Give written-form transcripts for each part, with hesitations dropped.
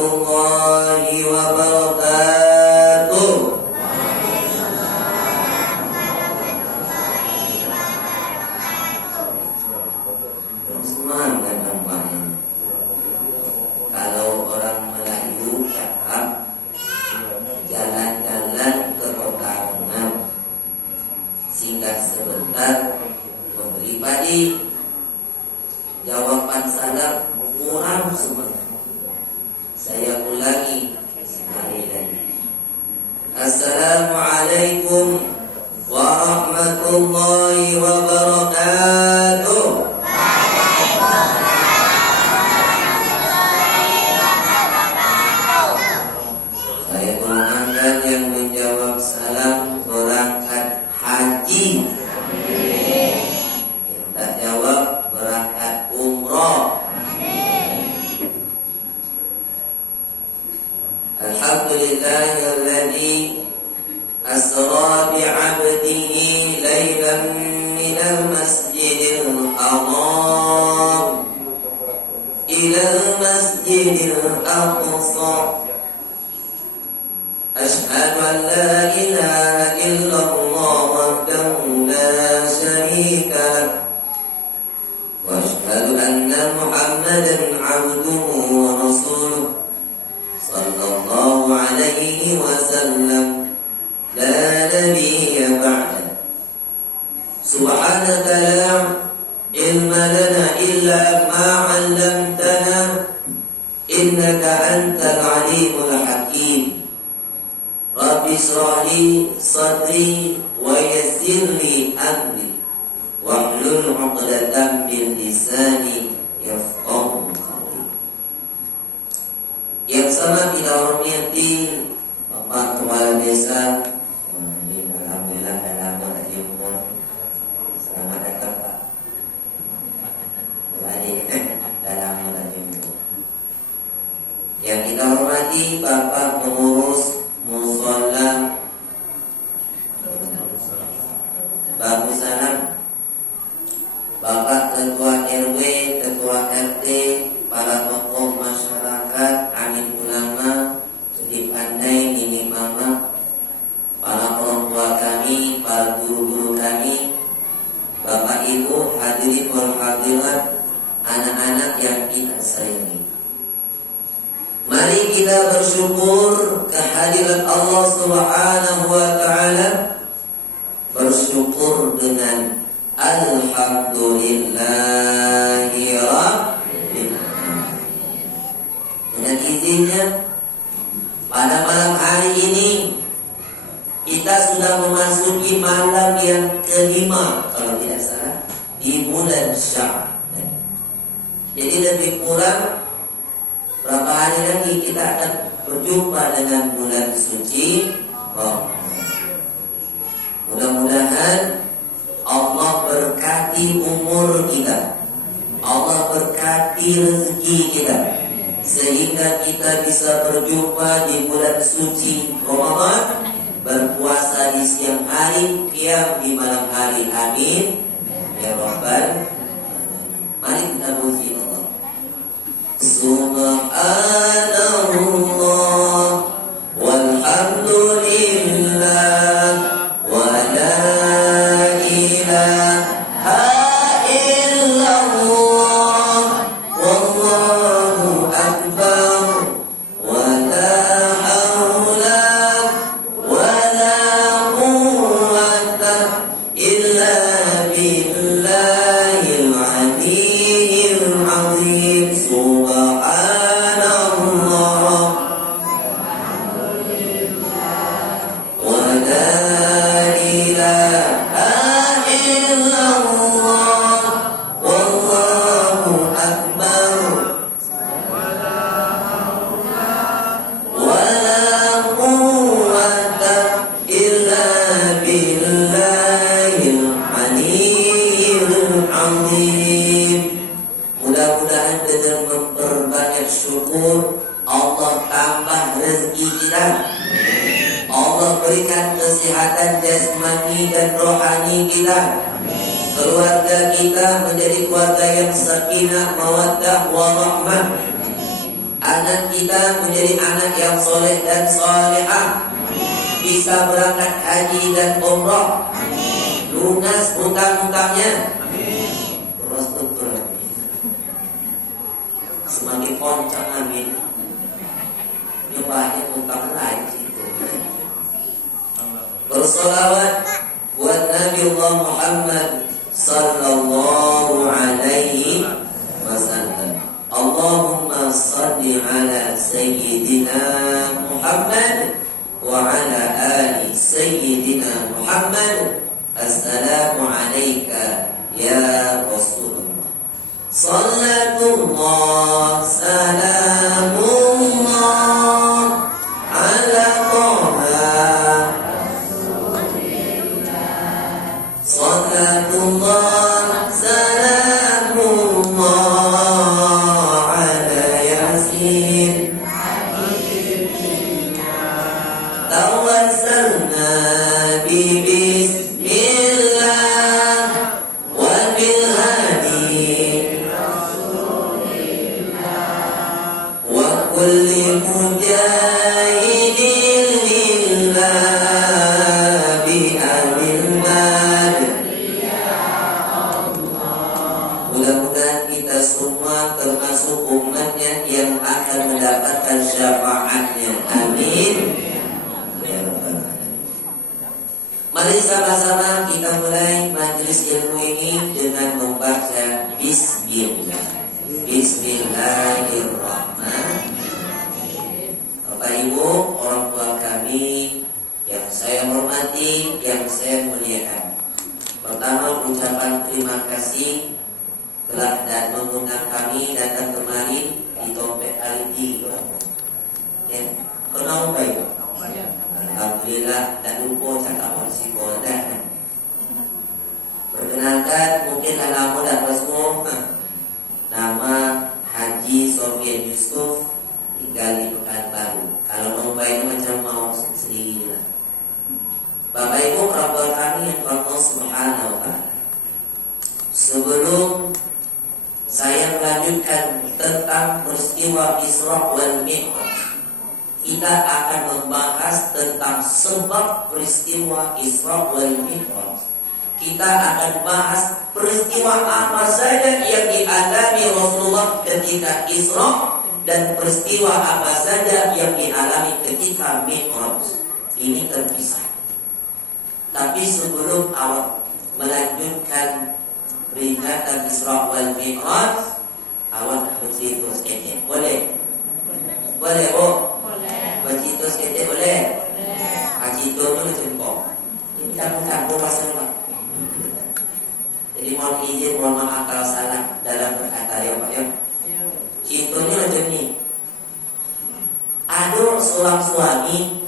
warahmatullahi wabarakatuh. Semangat nampaknya. Kalau orang Melayu cakap jalan-jalan ke kota Renang, singgah sebentar membeli padi. Jawaban salam kurang semangat. Saya ulangi sekali lagi. Assalamualaikum warahmatullahi wabarakatuh. Saya golongan yang menjawab salam berangkat haji. Yang tak jawab berangkat umroh. Alhamdulillahilladzi asra bi'abdihi laylan minal masjidil haram ilal masjidil aqsa. Ashhadu an la ilaha illallah wahdahu la syarika lah. Wa ashhadu anna Muhammadan abduhu wa rasuluh sallallahu alaihi wasallam la nabiyya ba'da. Subhanaka la ilma lana illa ma 'allamtana innaka antal alimul hakim. Rabbi shrah li sadri wa yassir li amri wahlul 'uqdatam min lisani yafqahu qawli. Yang sama kita hormati Bapak Kepala Desa. Alhamdulillah dalam jumpa. Selamat datang Pak. Kembali dalam jumpa. Yang kita hormati Bapak Pengurus Mushola Babu Salam, Bapak Ketua RW, Ketua RT, para tokoh masyarakat, alim ulama, Sudi Pandai, Nini Mama, para orang tua kami, para guru-guru kami, Bapak Ibu, hadirin wal hadirat, anak-anak yang kita sayangi. Mari kita bersyukur kehadiran Allah Subhanahu wa taala. Bersyukur dengan alhamdulillahi rabbil alamin. Dengan izinnya pada malam hari ini kita sudah memasuki malam yang kelima kalau tidak salah di bulan Sya'ban. Jadi lebih kurang berapa hari lagi kita akan berjumpa dengan bulan suci Ramadan. Mudah-mudahan Allah berkati umur kita, Allah berkati rezeki kita, sehingga kita bisa berjumpa di bulan suci Ramadan, berpuasa di siang hari, qiyam di malam hari. Amin ya rabbal alamin. Mari kita puji Allah. Subhanallah walhamdulillah wa la ilaha illallah wallahu akbar wa la haula wa la quwwata illa billahil aliyyil azim. Subhanallah mudah-mudahan dengan memperbanyak syukur Allah tambah rezeki kita, Allah berikan kesehatan jasmani dan rohani kita, keluarga kita menjadi keluarga yang sakinah, mawaddah, warahmah. Anak kita menjadi anak yang soleh dan solehah, bisa berangkat haji dan umrah, lunas hutang-hutangnya. Terus betul, semakin koncang amin, nyobanya hutang lain situ. Bersolawat buat Nabi Allah Muhammad sallallahu alaihi wasallam. Allahumma salli ala sayyidina Muhammad wa ala ali sayyidina Muhammad. Assalamu alayka ya Rasulullah. Salatullah salamullah ala Taha. Salatullah salamullah ala Yasin. Tawassalna bismillah wa bil hadi wa kulli mujahidin lillah bi amil mad. Mudah-mudahan kita semua termasuk umatnya yang akan mendapatkan syafaatnya. Amin. Mari sama-sama kita mulai majelis ilmu ini dengan membaca Bismillah. Bismillahirrahmanirrahim. Bapak Ibu, orang tua kami yang saya hormati, yang saya muliakan. Pertama, ucapan terima kasih telah dan mengundang kami datang kemari di Topet Aliti. Ya, kenal baik. Alhamdulillah dan lupa cakap si kodan. Perkenalkan, mungkin alamu dan semua. Nama Haji Sofian Yusuf, tinggal di Pekanbaru. Kalau Mumbai ini macam mau sendiri lah. Bapak Ibu orang kami yang Allah Subhanahu wa Ta'ala. Sebelum saya melanjutkan tentang peristiwa Isra wal Mi'raj, kita akan membahas tentang sebab peristiwa Isra wal Mi'raj. Kita akan bahas peristiwa apa saja yang dialami Rasulullah ketika Isra dan peristiwa apa saja yang dialami ketika Mi'raj. Ini terpisah. Tapi sebelum awal melanjutkan peringatan Isra wal Mi'raj, awal bercerita sedikit. Boleh? Boleh, oh? Bercerita sedikit boleh? Cerita tu macam kau. Ini campur-campur pasal apa? Jadi mohon izin, mohon maaf kalau salah dalam berkata ya Pak ya. Ceritanya macam ni. Ada seorang suami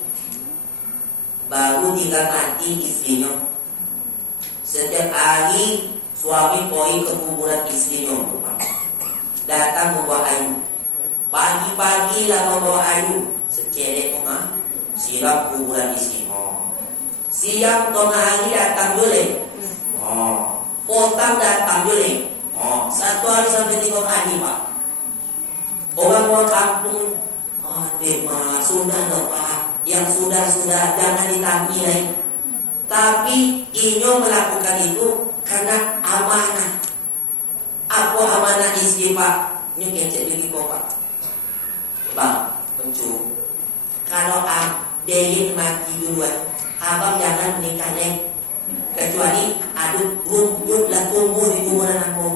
baru tinggal mati istrinya. Setiap hari suami pergi ke kuburan istrinya. Datang membawa air. Pagi-pagi lah membawa air. Secerek siram kuburan istrinya. Siang tengah hari datang boleh. Potang datang boleh. Satu hari sampai 3 hari Pak. Orang-orang kampung, sudah dong Pak. Yang sudah jangan ditanggi lagi. Tapi Inyo melakukan itu karena amanah. Apa amanah istri Pak? Inyo kecek diri kok Pak. Bang, pencu. Kalau Deyin mati duluan, abang jangan menikah lagi. Kecuali aduk rumput lah tumbuh di kuburan aku.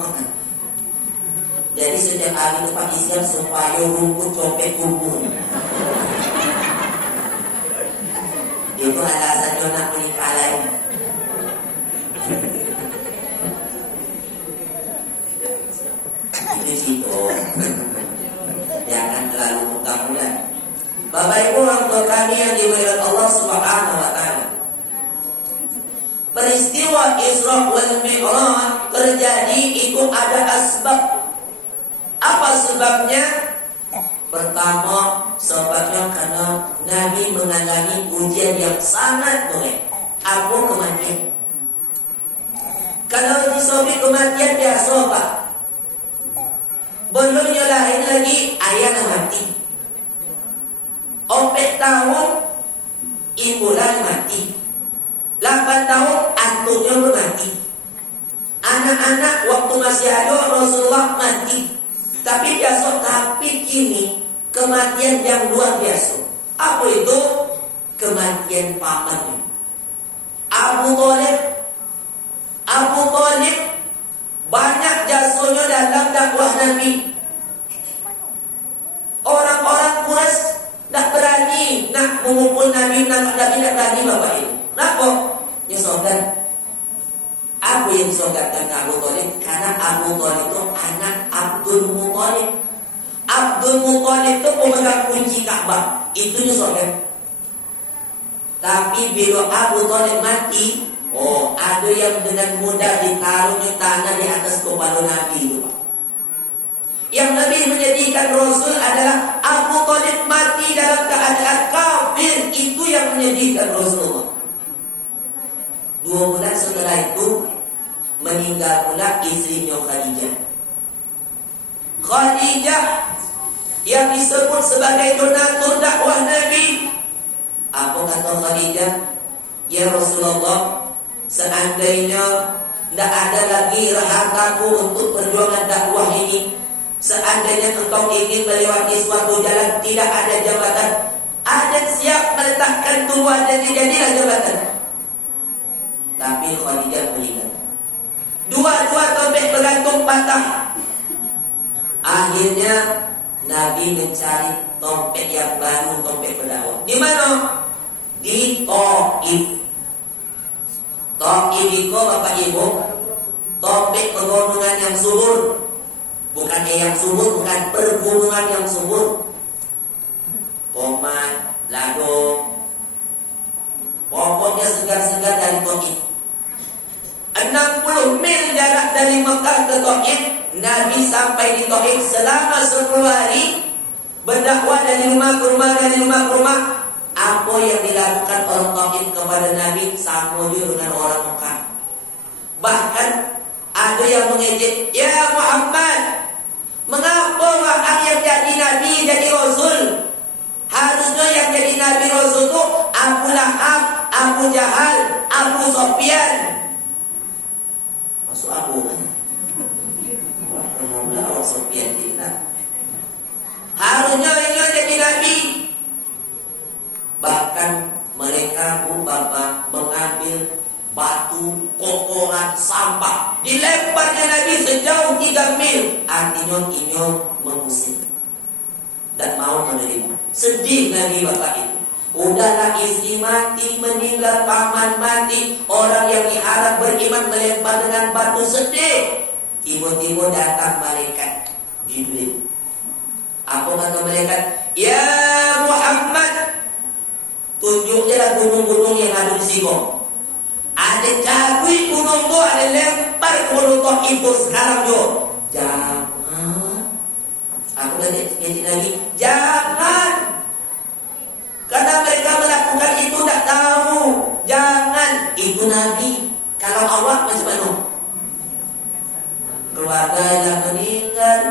Jadi setiap hari tempat Islam supaya rumput copet tumbuh. Itu alasannya nak menikah lagi. Itu situ. Jangan terlalu mudah-mudah. Bapak Ibu orang tua kami yang dimuliakan Allah Subhanahu wa Ta'ala. Peristiwa Isra wal Mi'raj terjadi itu ada asbab. Apa sebabnya? Pertama, sebabnya karena Nabi mengalami ujian yang sangat berat. Apa kematian? Kalau disobi kematian biasa Pak. Belumnya lahir lagi ayah mati. tahun ibulah mati. 8 tahun antunya mati. Anak-anak waktu masih ada Rasulullah mati. Tapi kini kematian yang luar biasa. Apa itu? Kematian pamannya. Abu Thalib banyak jasanya dalam dakwah Nabi. Orang-orang Quraisy tak berani nak mengumpul Nabi, nak berani bapak ini. Kenapa? Ya saudara. Apa yang disogakkan ke Abu Thalib? Karena Abu Thalib itu anak Abdul Muthalib. Abdul Muthalib itu pemegang kunci Ka'bah. Itu saudara. Tapi bila Abu Thalib mati, ada yang dengan mudah ditaruhnya tanah di atas kepala Nabi itu, Pak. Yang Nabi menjadikan Rasul adalah Abu Thalib mati dalam keadaan kafir. Itu yang menjadikan Rasulullah. 2 bulan setelah itu meninggal pula istrinya Khadijah. Khadijah yang disebut sebagai donatur dakwah Nabi. Apa kata Khadijah? Ya Rasulullah, seandainya tidak ada lagi hartaku untuk perjuangan dakwah ini, seandainya engkau ingin melewati suatu jalan tidak ada jambatan, ada siap meletakkan tubuh dan jadilah jambatan. Tapi Khadijah meninggal. Dua-dua tombak bergantung patah. Akhirnya Nabi mencari tombak yang baru, tombak berdakwah. Di mana? Di Taif. Taif itu Bapak Ibu, tombak pegunungan yang subur. Bukan yang subur, bukan pergunungan yang subur. Komat, Lado, pokoknya segar-segar dari Taif. 60 mil jarak dari Mekah ke Taif. Nabi sampai di Taif selama 10 hari berdakwah dari rumah ke rumah, dari rumah ke rumah. Apa yang dilakukan orang Taif kepada Nabi sama juga dengan orang Mekah. Bahkan ada yang mengejek, ya Muhammad, mengapa orang yang jadi Nabi, jadi Rasul? Harusnya yang jadi Nabi Rasul itu Abu Lahab, Abu Jahal, Abu Sufyan. Masuk Abu kan? Wah, Sufyan kita. Harusnya yang jadi Nabi. Bahkan mereka Bapak mengambil batu, kotoran, sampah, dilemparnya Nabi sejauh 3 mil. Artinya ini mengusir dan mau menerima. Sedih Nabi Bapak itu. Udahlah istri mati, meninggal, paman mati, orang yang diharap beriman melempar dengan batu, sedih. Tiba-tiba datang malaikat Jibril. Apa kata malaikat? Ya Muhammad, tunjuklah gunung-gunung yang ada di sini. Ada cabui gunung tu, ada lempar gunung itu sekarang jo. Jangan. Aku dah jadi lagi. Jangan. Karena mereka melakukan itu tak tahu. Jangan. Itu Nabi. Kalau awak macam mana? Keluarga yang meninggal,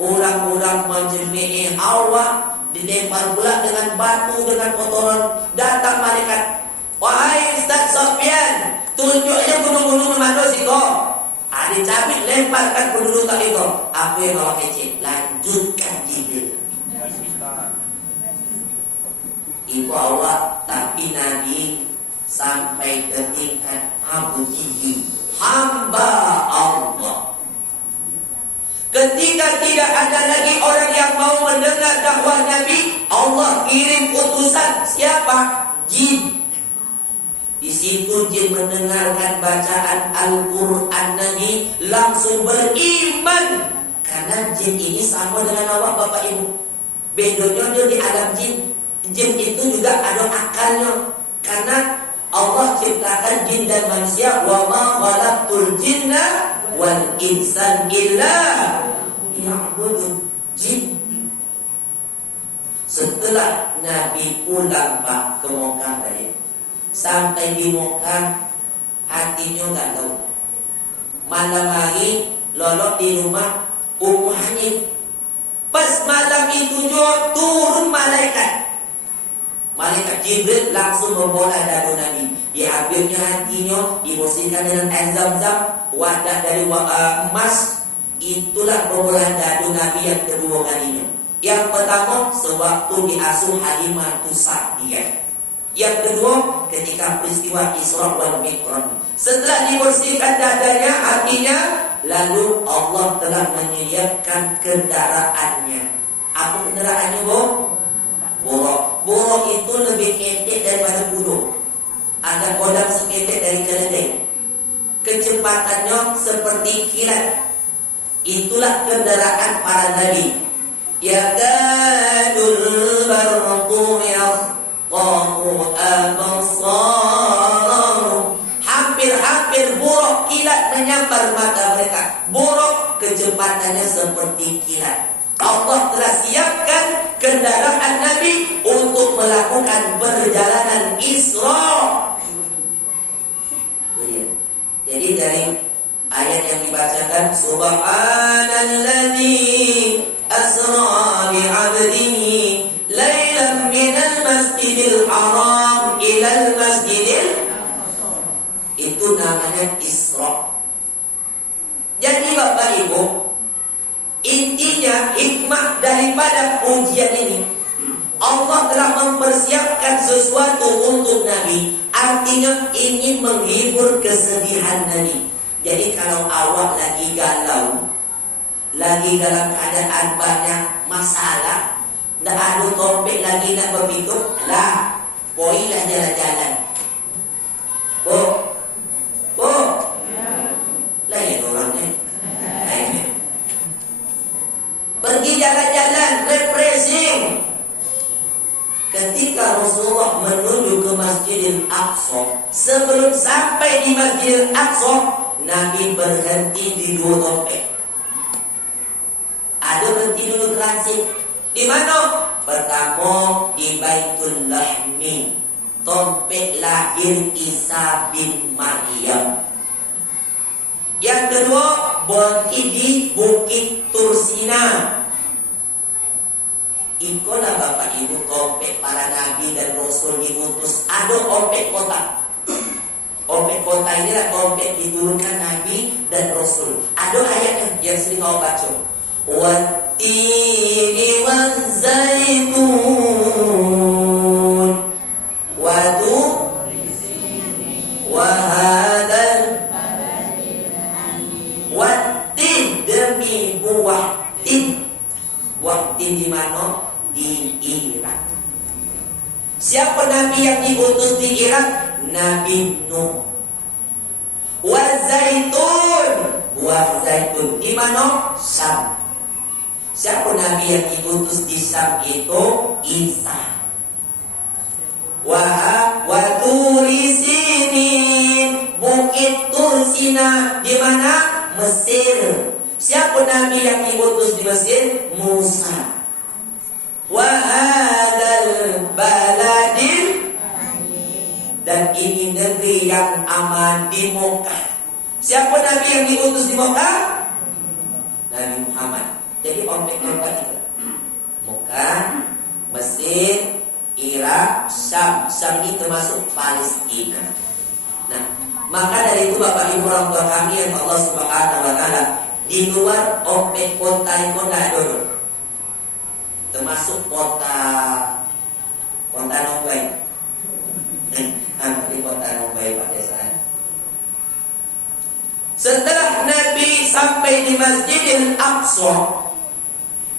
orang-orang menjemi'i awak, dilempar pula dengan batu, dengan kotoran. Datang malaikat. Wahai Ustaz Sofyan, tunjuknya gunung-gunung mana sih kau? Ada cabik lemparkan penduduk tak itu. Apa yang bawa kecil? Lanjutkan Jibril. Itu awak, tapi Nabi sampai ke tingkat abdihi, hamba Allah. Ketika tidak ada lagi orang yang mau mendengar dakwah Nabi, Allah kirim utusan. Siapa? Jin. Di situ jin mendengarkan bacaan Al-Quran Nabi, langsung beriman. Karena jin ini sama dengan awak Bapak Ibu. Bedanya dia di alam jin. Jin itu juga ada akalnya. Karena Allah ciptakan jin dan manusia. Wa ma khalaqtul jinna wal insan illa liya'budun. Jin. Setelah Nabi pulang Pak ke Mekah tadi, sampai di Mekah hatinya tak tahu. Malam hari lolok di rumah Ummu Hanim. Pas malam itu juga turun malaikat. Malaikat Jibril langsung membola dadu Nabi. Diambilnya hatinya, dibersihkan dengan air zam-zam, wadah dari emas. Itulah pembolahan dadu Nabi yang kedua kalinya. Yang pertama, sewaktu diasuh Halimah Sa'diyah. Yang kedua, ketika peristiwa Isra wal Mi'raj. Setelah dibersihkan dadanya, hatinya, lalu Allah telah menyediakan kendaraannya. Apa kendaraannya, Bu? Buruk. Buruk itu lebih ketek daripada kuda. Ada kodam seketek dari keledai. Kecepatannya seperti kilat. Itulah kendaraan para nabi. Yakadul barqu yaqahu absar. Hampir-hampir buruk kilat menyambar mata mereka. Buruk kecepatannya seperti kilat. Allah telah siapkan kendaraan Nabi untuk melakukan perjalanan Isra. Jadi dari ayat yang dibacakan, Subhanalladzi asra bi'abdihi lailan minal masjidil haram ilal masjidil, itu namanya Isra. Jadi Bapak Ibu, intinya hikmah daripada ujian ini, Allah telah mempersiapkan sesuatu untuk Nabi. Artinya ingin menghibur kesedihan Nabi. Jadi kalau awak lagi galau, lagi dalam keadaan banyak masalah, ndak ada topik lagi nak berpikir, lah, poilah jalan-jalan. Bu, lain orangnya. Pergi jalan-jalan, refreshing. Ketika Rasulullah menuju ke Masjidil Aqsa, sebelum sampai di Masjidil Aqsa, Nabi berhenti di dua topik. Ada berhenti dulu transit. Di mana? Pertama di Baitul Lahmi, topik lahir Isa bin Maryam. Yang kedua berhenti di Bukit Tursina. Itulah Bapak Ibu topik para Nabi dan Rasul diutus. Ada topik kota. Topik kota inilah topik diturunkan Nabi dan Rasul. Ada ayatnya yang sering kau baca. Wattini wazzaitun wadu wahadal wattin, demi buah tin. Buah tin di mana? Di Irak. Siapa Nabi yang diutus di Irak? Nabi Nuh. Wazaitun, buah zaitun di mana? Syam. Siapa Nabi yang diutus di Syam itu? Isa. Wa turisinin, Bukit Tursina di mana? Mesir. Siapa Nabi yang diutus di Mesir? Musa. Wa hadzal baladil, dan ini negeri yang aman di Mekah. Siapa Nabi yang diutus di Mekah? Nabi Muhammad. Jadi ompak-ompak itu. Mekah, Mesir, Irak, Syam. Syam ini termasuk Palestina. Nah, maka dari itu Bapak Ibu orang tua kami yang Allah Subhanahu wa taala, di luar ompak kota itu enggak ada. Termasuk kota Nombai. Hampir kota Nombai pada saat. Setelah Nabi sampai di Masjidil Aqsa,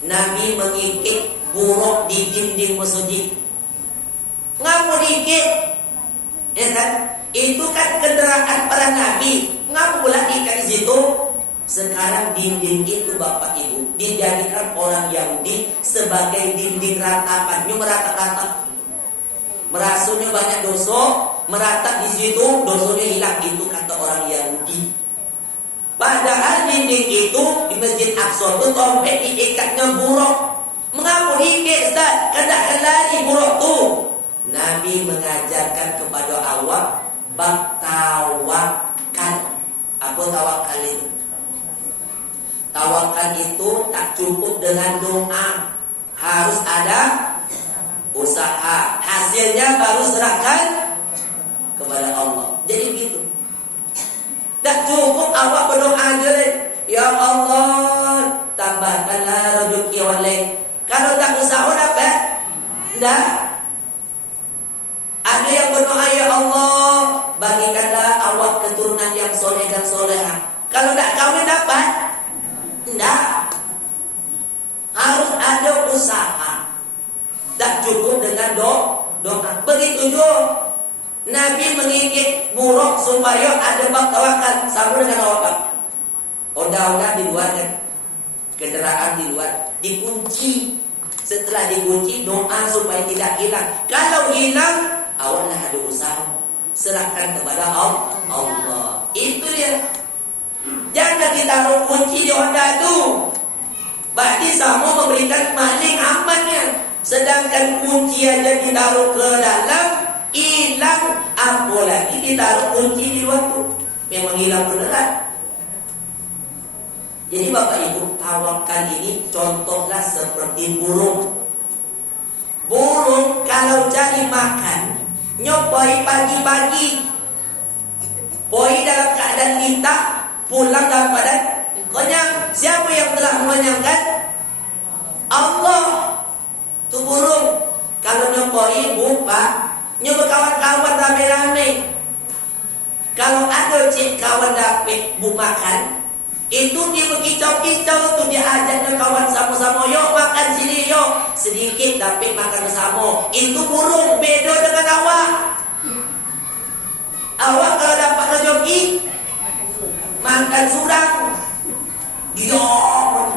Nabi mengikik buruk di dinding masjid. Ngamu dikit? Ya kan? Itu kan kendaraan para Nabi. Ngamu pula ikat di situ? Sekarang dinding itu Bapak Ibu dijadikan orang Yahudi sebagai dinding ratapan. Ini merata-rata. Merasunya banyak dosa, merata di situ, dosanya hilang. Itu kata orang Yahudi. Padahal dinding itu di Masjid Aqsa itu tompek diikatnya buruk. Mengapa diikat Ustaz? Kenapa lari buruk tu? Nabi mengajarkan kepada awak bab tawakal. Apa tawakal itu? Tawakal itu tak cukup dengan doa, harus ada usaha. usaha, hasilnya baru serahkan kepada Allah. Jadi gitu. Tak cukup awak berdoa aja deh. Ya Allah, tambahkanlah rezeki walaik. Kalau tak usaha dapat? Tidak. Ada yang berdoa, ya Allah, bagikanlah awak keturunan yang soleh dan soleha. Kalau tak kawin dapat? Tidak. Harus ada usaha. Tak cukup dengan doa. Begitu juga Nabi mengikit buruk supaya ada bab tawakal. Sama dengan awak. Oda-oda di luar kan, kendaraan di luar dikunci. Setelah dikunci, doa supaya tidak hilang. Kalau hilang, awaklah ada usaha, serahkan kepada Allah. Itu dia. Jangan ditaruh kunci di Honda tu. Berarti sama memberikan maling amannya. Sedangkan kunci aja ditaruh ke dalam, hilang, apalagi ditaruh kunci di luar tu. Memang hilang beneran. Jadi Bapak Ibu, tawakal ini contohlah seperti burung. Burung kalau cari makan, nyopoi pagi-pagi, poi dalam keadaan litak, pulang dalam keadaan kenyang. Siapa yang telah mengenyangkan? Allah. Tu burung kalau nyopoi buka, nyoba kawan-kawan rame-rame. Kalau ada cik kawan dapat bu makan, itu dia berkicau-kicau tu, dia ajaknya kawan sama-sama, yuk makan sini yuk, sedikit tapi makan bersama. Itu burung, beda dengan awak. Awak kalau dapat rezeki makan surang, diam.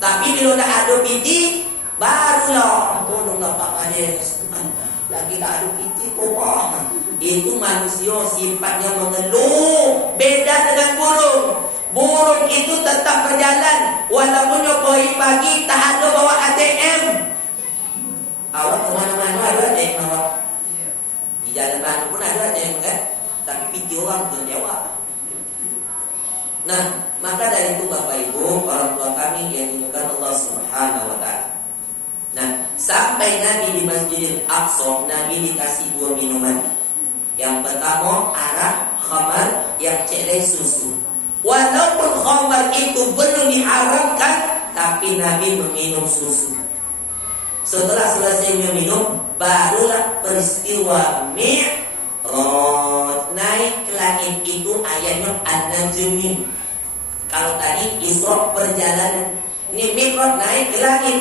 Tapi bila dah ada piti, barulah tolong dapat ada. Lagi tak ada piti kok. Itu manusia sifatnya mengeluh, beda dengan burung. Burung itu tetap berjalan walaupun nyopoi pagi, tak ada bawa ATM. Awak kemana-mana ada ATM awak. Di jalan mana pun ada ATM kan. Tapi piti orang tu jawab. Nah, maka dari itu Bapak Ibu, orang tua kami yang dimuliakan Allah Subhanahu wa taala. Nah, sampai Nabi di Masjidil Aqsa, Nabi dikasih 2 minuman. Yang pertama arak, khamar, yang cerai susu. Walaupun khamar itu belum diharamkan, tapi Nabi meminum susu. Setelah selesai meminum, barulah peristiwa Mi'raj. Naik ke langit itu ayatnya An-Najm. Kalau tadi Isra perjalanan, ini Mi'raj naik ke langit.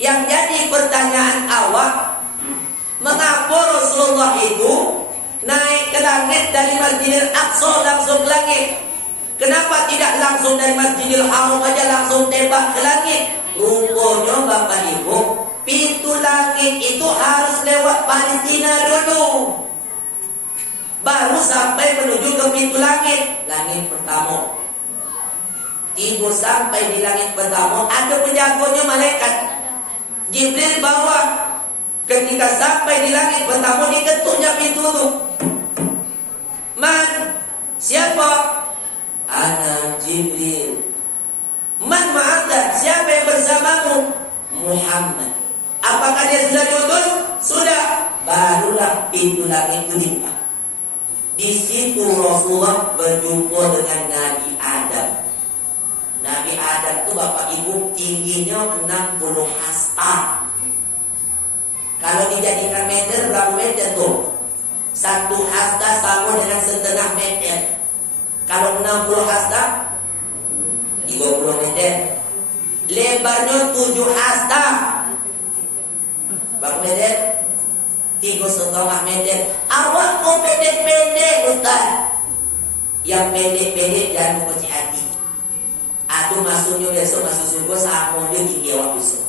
Yang jadi pertanyaan awak, mengapa Rasulullah itu naik ke langit dari Masjidil Aqsa langsung ke langit? Kenapa tidak langsung dari Masjidil Haram aja langsung tembak ke langit? Rupanya Bapak Ibu, pintu langit itu harus lewat Palestina dulu, baru sampai menuju ke pintu langit. Langit pertama. Tiba sampai di langit pertama, ada penjaganya malaikat Jibril bawa. Ketika sampai di langit pertama, diketuknya pintu itu. Man? Siapa? Ana Jibril. Man ma'aka? Siapa yang bersamamu? Muhammad. Apakah dia sudah diutus? Sudah. Barulah pintu langit itu dibuka. Di situ Rasulullah berjumpa dengan Nabi Adam. Nabi Adam itu Bapak Ibu tingginya 60 hasta. Kalau dijadikan meter, berapa meter tuh? 1 hasta sama dengan setengah meter. Kalau 60 hasta, 30 meter. Lebarnya 7 hasta. Berapa meter? 3,5 meter. Awak mau pendek-pendek, Ustaz. Yang pendek-pendek jangan kecil hati. Aduh masuknya besok masuk surga sama dia tinggi awak besok.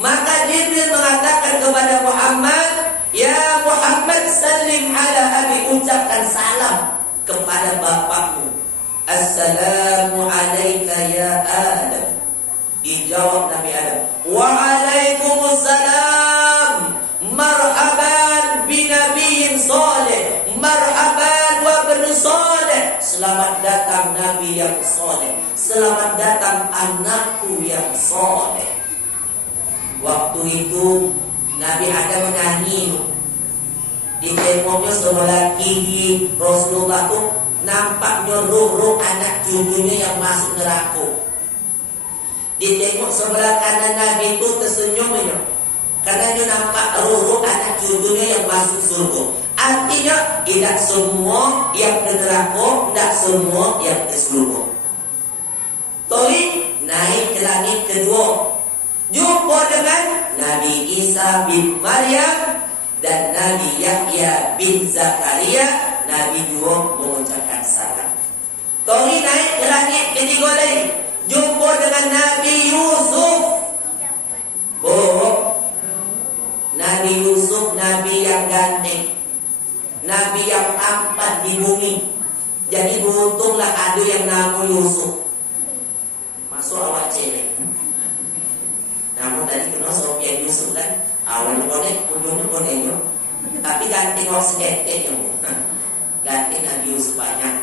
Maka Jibril mengatakan kepada Muhammad, ya Muhammad salim ala abi, ucapkan salam kepada bapakmu. Assalamu alayka ya Adam. Dijawab Nabi Adam, wa alaikumussalam. Marhaban binabiyyin salih. Marhaban wa bin salih. Selamat datang Nabi yang saleh. Selamat datang anakku yang saleh. Waktu itu Nabi Adam menyanyi. Ditengoknya sebelah kiri Rasulullah tuh nampaknya ruh-ruh anak cucunya yang masuk neraka. Ditengok sebelah kanan Nabi itu tersenyumnya, karena dia nampak ruh-ruh anak cucunya yang masuk surga. Artinya tidak semua yang ke neraka, tidak semua yang ke surga. Tauhid naik ke langit kedua, jumpa dengan Nabi Isa bin Maryam dan Nabi Yahya bin Zakaria. Nabi dua mengucapkan salam. Tauhid naik ke langit ketiga lagi, jumpa dengan Nabi Yusuf. Nabi Yusuf, Nabi yang ganteng, Nabi yang tampan di bumi. Jadi beruntunglah ada yang nama Yusuf. Masuk awak cewek. Namun tadi kenal Sofian Yusuf kan, awalnya bonek, ujungnya boneknya, tapi ganteng orang seketeknya. Ganteng Nabi Yusuf banyak.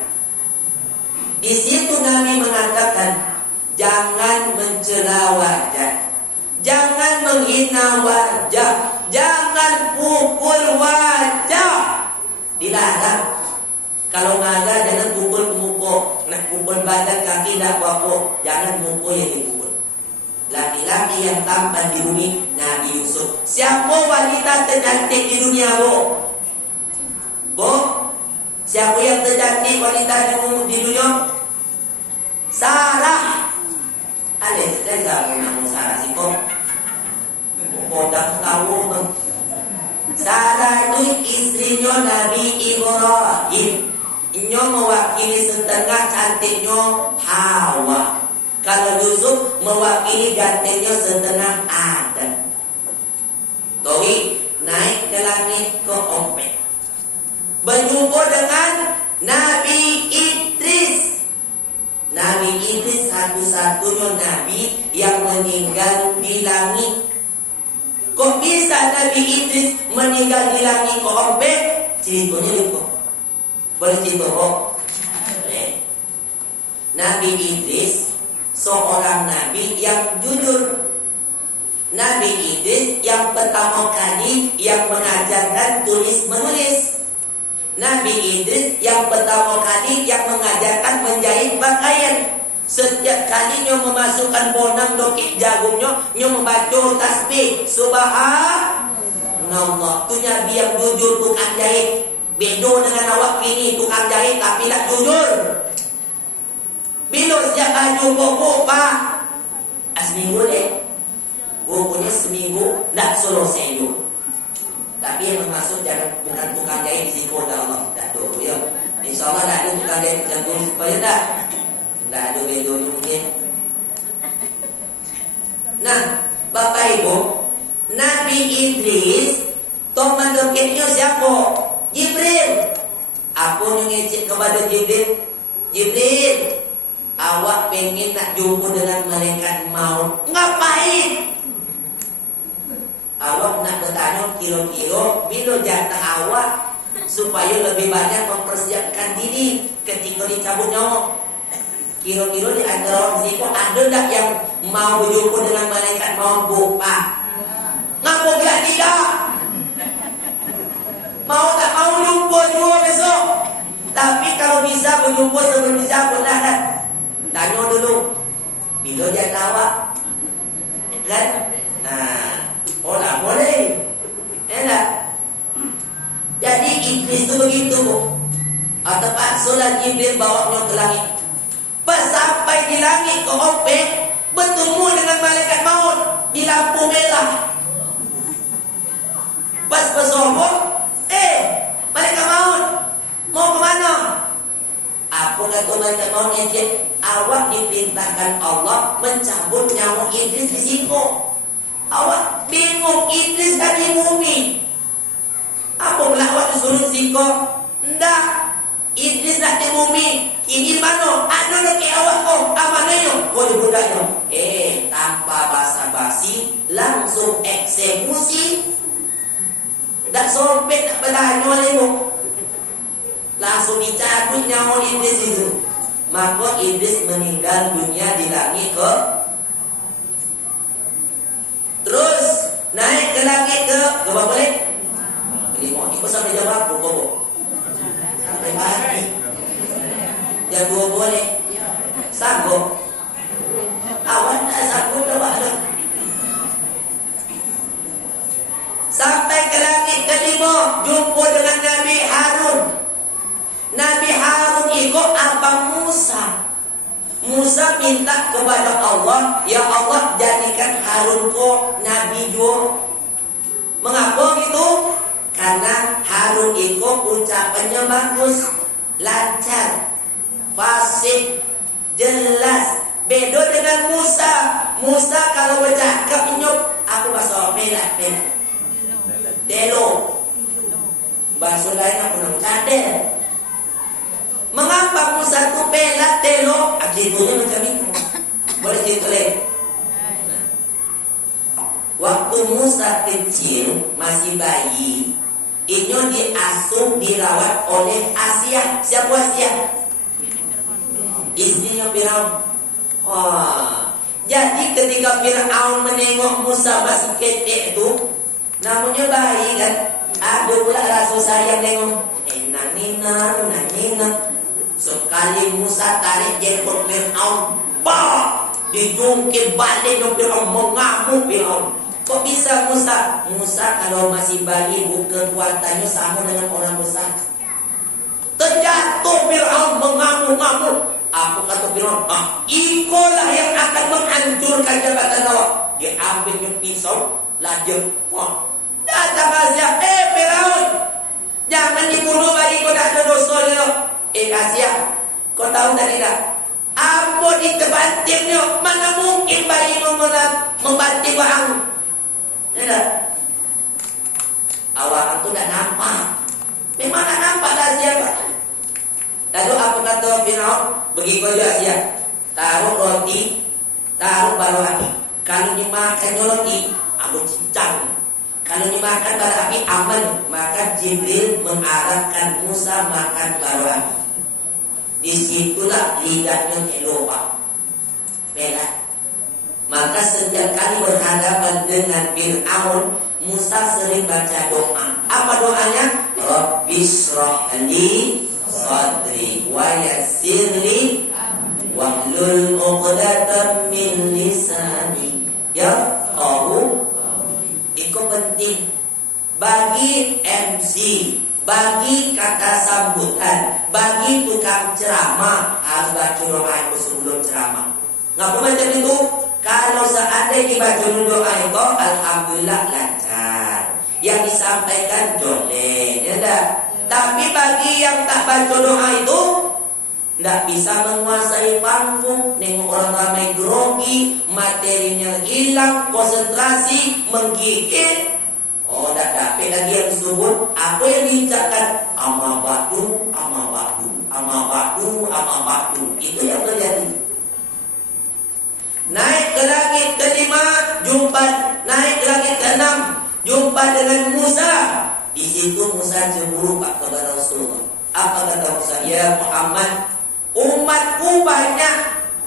Di situ Nabi mengatakan, jangan mencela wajah, jangan menghina wajah, jangan pukul wajah. Dilarang. Kalau ngajar jangan pukul ke muka, nak pukul badan kaki tak apa-apa, jangan muka yang dipukul. Laki-laki yang tampan di bumi Nabi Yusuf. Siapa wanita tercantik di dunia, Bu? Siapa yang tercantik wanita di dunia? Sarah. Ada saya tak mau nama Sarah sih kok. Kok dah tahu bang. Sarah itu istrinya Nabi Ibrahim. Inyo mewakili setengah cantiknya Hawa. Kalau Yusuf mewakili gantengnya setengah Adam. Tauhid naik ke langit ke ompek, berjumpa dengan Nabi Idris. Nabi Idris satu-satunya Nabi yang meninggal di langit. Kok bisa Nabi Idris meninggal di langit ke ompek? Ceritanya lupa. Boleh cerita kok? Nabi Idris seorang Nabi yang jujur. Nabi Idris yang pertama kali yang mengajarkan tulis menulis. Nabi Idris yang pertama kali yang mengajarkan menjahit pakaian. Setiap kalinya memasukkan bonang dokik jagungnya, dia membaca tasbih Subhanallah. Itu Nabi yang jujur, tukang jahit. Beda dengan awak ini, tukang jahit tapi tak jujur. Bila siap baju koko pak, seminggu deh. Kokonya seminggu tak selesai dulu. Tapi yang bermaksud jangan bukan tukang jahit di situ Allah. Tak dulu ya. InsyaAllah tak ada tukang jahit macam tu supaya tak. Tak ada bedanya mungkin. Nah, Bapak Ibu, Nabi Idris teman dekatnya siapa? Jibril. Aku ngecek kepada Jibril. Jibril, awak pengen nak jumpa dengan malaikat maut. Ngapain? Awak nak bertanya kira-kira bila jatah awak supaya lebih banyak mempersiapkan diri ketika dicabut nyawa. Kira-kira di antara orang situ ada tak yang mau berjumpa dengan malaikat maut buka? Ngaku dia tidak. Mau tak mau jumpa juga besok. Tapi kalau bisa berjumpa sebelum dicabut dah. Tanya dulu, bila jatah awak? Kan? Nah, oh tak boleh. Enak. Jadi Idris itu begitu, Bu. Tepat solat Jibril bawanya ke langit. Pas sampai di langit ke ompek, bertemu dengan malaikat maut di lampu merah. Pas bersombong, malaikat maut mau ke mana? Apa kata malaikat maut ni? Awak diperintahkan Allah mencabut nyawa Idris di situ. Awak bingung, Idris kan di bumi. Apa pula awak disuruh siko? Ndak, Idris nak di bumi. Ini mana? Ada dekat awak kau. Amananya? Kau di budaknya. Tanpa basa-basi, langsung eksekusi. Tak sompet nak belanja lagi. Langsung dicabut nyawa Idris itu. Maka Idris meninggal dunia di langit ke. Terus langit ke bawah boleh? Kelima. Ikut sampai jam berapa? Bobo. Sampai pagi. Jam 2 boleh. Sanggup. Awak tak sanggup dah. Sampai ke langit kelima, jumpa dengan Nabi Harun. Nabi Harun ikut abang Musa. Musa minta kepada Allah, ya Allah jadikan Harun ko Nabi juga. Mengapa gitu? Karena Harun itu ucapannya bagus, lancar, fasih, jelas. Beda dengan Musa. Musa kalau bercakap inyuk, aku bahasa pelat. Telo. Bahasa lain aku nak cadel. Mengapa Musa itu pelat telo? Akibatnya macam itu. Boleh cerita lagi. Waktu Musa kecil, masih bayi, ini diasuh, dirawat oleh Asia. Siapa Asia? Istrinya Firaun. Jadi ketika Firaun menengok Musa masih kecil itu, namanya bayi kan, ada pula rasa sayang tengok. Nina. Sekali Musa tarik jenggot Firaun, dijungkir balik Firaun, mengamuk Firaun. Kok bisa Musa? Musa kalau masih bayi bukan kekuatannya sama dengan orang besar. Terjatuh Firaun mengamuk-ngamuk. Apa kata Firaun? Ikolah yang akan menghancurkan jabatan awak. Dia ambilnya pisau, lajur. Datang Asia, Firaun, jangan dibunuh bayi kau tak ada dosa dia. Asia, kau tahu tadi tak? Apa dikebantingnya? Mana mungkin bayi membanting orang? Tidak. Awak itu tak nampak. Memang tak nampak dah siapa. Lalu apa kata Firaun? Begitu saja Asia. Taruh roti, taruh bara api. Kalau dimakan roti, aku cincang. Kalau dimakan bara api aman. Maka Jibril mengarahkan Musa makan bara api. Disitulah lidahnya keluar. Pelat. Maka setiap kali berhadapan dengan Fir'aun, Musa sering baca doa. Apa doanya? Rabbishrah li sadri wa yassir li wahlul 'uqdatam min lisani. Ya, itu penting bagi MC, bagi kata sambutan, bagi tukang ceramah harus baca doa itu sebelum ceramah. Ngapa macam itu? Kalau seandainya baca doa itu, alhamdulillah lancar. Yang disampaikan joleh, ya tak? Tapi bagi yang tak baca doa itu, tidak bisa menguasai panggung, nengok orang ramai grogi, materinya hilang, konsentrasi, menggigit. Tak dapat lagi yang disebut. Apa yang diucapkan? Amabadu. Itu yang terjadi. Naik ke langit kelima, naik ke langit keenam, jumpa dengan Musa. Di situ Musa cemburu kepada Rasulullah. Apa kata Musa? Ya Muhammad, umatku banyak,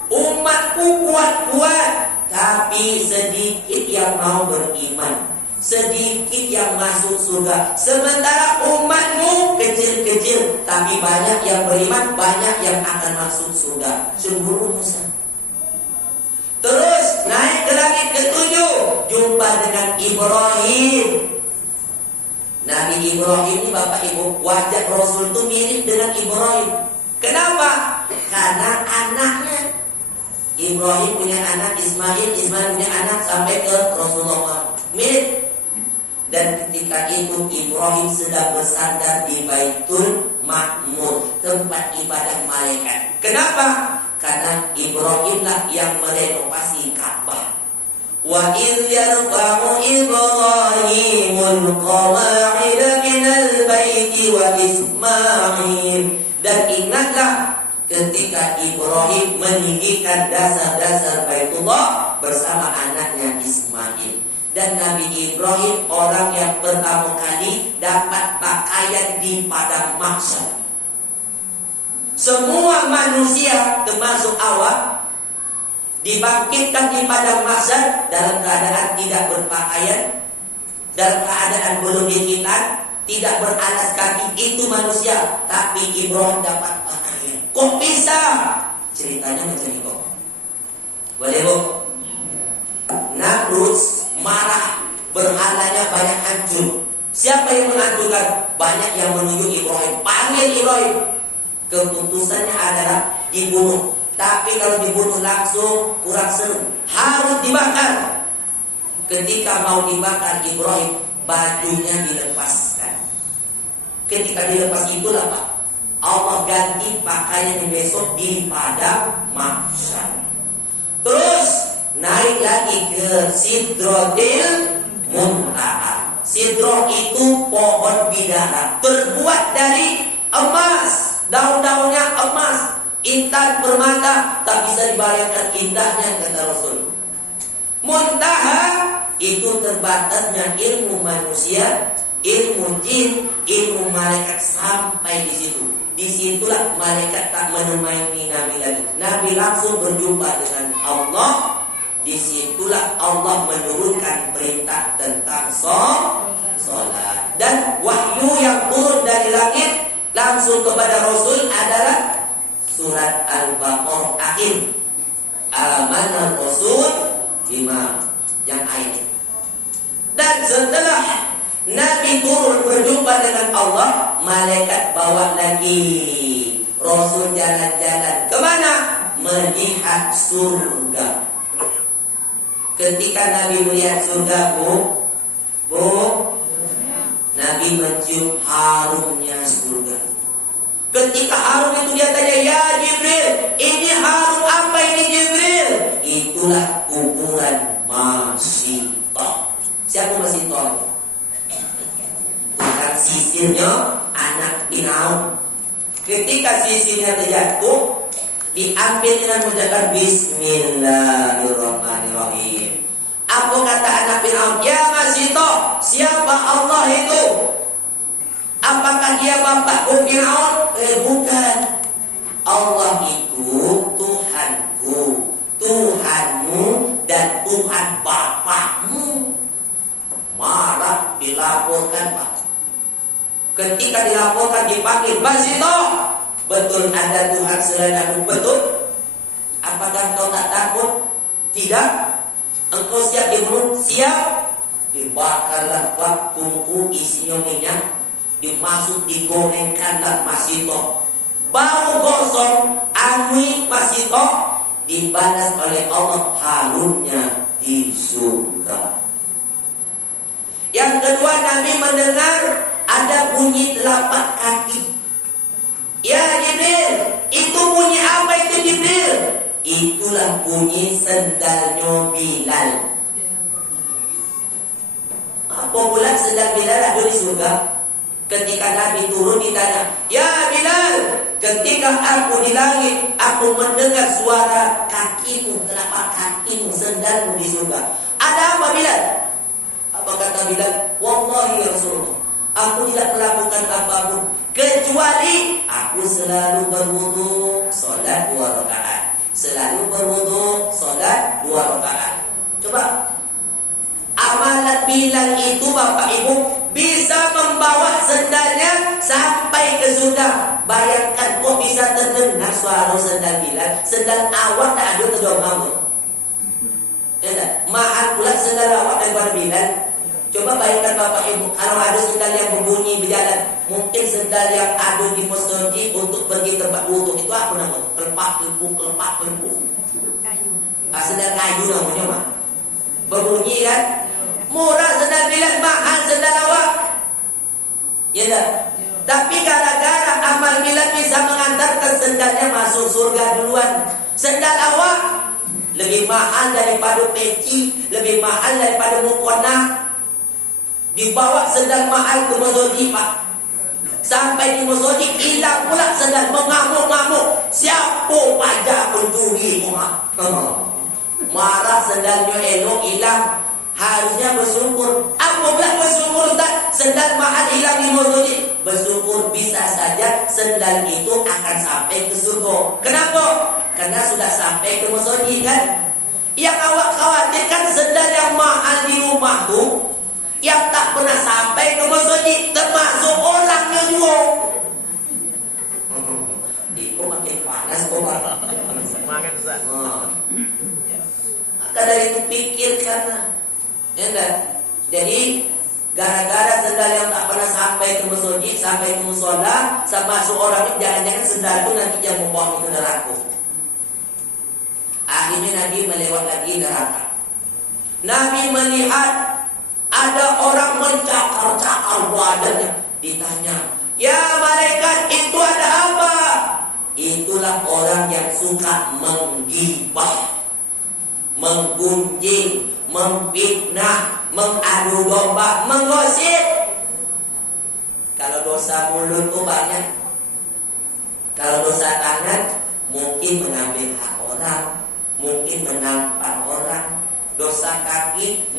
umatku kuat-kuat, tapi sedikit yang mau beriman, sedikit yang masuk surga. Sementara umatmu kecil-kecil, tapi banyak yang beriman, banyak yang akan masuk surga. Cemburu Musa. Terus naik ke langit ketujuh, jumpa dengan Ibrahim. Nabi Ibrahim ini bapak ibu, wajah Rasul itu mirip dengan Ibrahim. Kenapa? Karena anaknya. Ibrahim punya anak Ismail, Ismail punya anak sampai ke Rasulullah. Mirip. Dan ketika itu Ibrahim sedang bersandar di Baitul Ma'mur, tempat ibadah malaikat. Kenapa? Karena Ibrahim lah yang merenovasi Ka'bah. Wa idh yarfa'u Ibrahimul qawa'ida minal baiti wa Ismail. Dan ingatlah ketika Ibrahim meninggikan dasar-dasar Baitullah bersama anaknya Ismail. Dan Nabi Ibrahim orang yang pertama kali dapat pakaian di padang mahsyar. Semua manusia termasuk awak dibangkitkan di padang mahsyar dalam keadaan tidak berpakaian dalam keadaan belum dikitan, tidak beralas kaki, itu manusia. Tapi Ibrahim dapat pakaian. Kok bisa? Ceritanya macam itu. Boleh bu? Namrud marah, berhalanya banyak hancur. Siapa yang menghancurkan? Banyak yang menuju Ibrahim. Panggil Ibrahim. Keputusannya adalah dibunuh. Tapi kalau dibunuh langsung kurang seru, harus dibakar. Ketika mau dibakar Ibrahim, bajunya dilepaskan. Ketika dilepas itulah Pak, Allah ganti pakaian besok di padang mahsyar. Terus naik lagi ke Sidratil Muntaha. Sidroh itu pohon bidara, terbuat dari emas, daun-daunnya emas, intan permata, tak bisa dibayangkan indahnya, kata Rasul. Muntaha itu terbatasnya ilmu manusia, ilmu jin, ilmu malaikat sampai di situ. Disitulah malaikat tak menemani Nabi lagi. Nabi langsung berjumpa dengan Allah. Disitulah Allah menurunkan perintah tentang sholat. Dan wahyu yang turun dari langit langsung kepada Rasul adalah surat Al-Baqarah akhir. Amanah Rasul 5 yang ayat. Dan setelah Nabi turun berjumpa dengan Allah, malaikat bawa lagi Rasul jalan-jalan. Kemana? Melihat surga. Ketika Nabi melihat surga, Bu, Nabi mencium harumnya surga. Ketika harum itu dia tanya, ya Jibril, ini harum apa ini Jibril? Itulah kuburan Masitoh. Siapa Masitoh? Bukan sisirnya anak Firaun. Ketika sisirnya terjatuh, diambil dengan mengucapkan Bismillahirrahmanirrahim. Apa kata anak Firaun? Ya Masitoh, siapa Allah itu? Apakah dia bapakku Firaun? Bukan. Allah itu Tuhanku, Tuhanmu, dan Tuhan bapakmu. Marah, dilaporkan Pak. Ketika dilaporkan dipanggil, Masitoh, betul ada Tuhan selain aku? Betul. Apakah kau tak takut? Tidak. Engkau siap dibunuh? Siap. Dibakarlah bak tungku isinya minyak, dimasuk digorengkanlah Masitoh. Bau gosong angin Masitoh dibalas oleh Allah harumnya di surga. Yang kedua, Nabi mendengar ada bunyi telapak kaki. Ya Jibril, itu bunyi apa itu Jibril? Itulah bunyi sendalnya Bilal. Apa pula sendal Bilal ada di surga? Ketika Nabi turun ditanya, ya Bilal, ketika aku di langit, aku mendengar suara kakimu, telapak kakimu, sendalmu di surga. Ada apa Bilal? Apa kata Bilal? Wallahi ya Rasulullah, aku tidak melakukan apapun kecuali aku selalu berwudu, solat 2 rakaat. Selalu berwudu, solat 2 rakaat. Coba, amalan Bilal itu Bapak Ibu bisa membawa sendalnya sampai ke surga. Bayangkan kok bisa terdengar suara sendal Bilal. Sendal awak tak ada kedua kamu. Mahal pula sendal awak daripada Bilal. Coba bayangkan Bapak Ibu, kalau ada sendal yang berbunyi berjalan, mungkin sendal yang ada di masjid untuk pergi tempat wudu itu apa namanya? Kelepak, kelepuk. Sendal kayu namanya mah. Berbunyi kan? Murah sendal Bilal, mahal sendal awak. Ya tak? Tapi gara-gara amal Bilal bisa mengantarkan sendalnya masuk surga duluan. Sendal awak lebih mahal daripada peci, lebih mahal daripada mukona. Dibawa sendal mahal ke masjid Pak. Sampai di masjid hilang pula sendal, mengamuk-ngamuk. Siapa pajak pencuri rumah? Marah sendalnya elok hilang. Harusnya bersyukur. Apa pula bersyukur Ustaz? Sendal mahal hilang di masjid. Bersyukur bisa saja sendal itu akan sampai ke surga. Kenapa? Karena sudah sampai ke masjid kan. Yang awak khawatirkan sendal yang mahal di rumah tuh, yang tak pernah sampai ke masjid termasuk orangnya juga. Itu makin panas kok. Semangat Ustaz. Maka dari itu pikirkan, ya enggak? Jadi gara-gara sendal yang tak pernah sampai ke masjid, sampai ke musola, sama seorang jangan-jangan sendal itu nanti yang membawa ke neraka. Akhirnya Nabi melewat lagi neraka. Nabi melihat ada orang mencakar-cakar badannya. Ditanya, ya malaikat, itu ada apa? Itulah orang yang suka menggibah, menggunjing, memfitnah, mengadu domba, menggosip. Kalau dosa mulut itu banyak. Kalau dosa tangan mungkin mengambil hak orang, mungkin menampar orang. Dosa kaki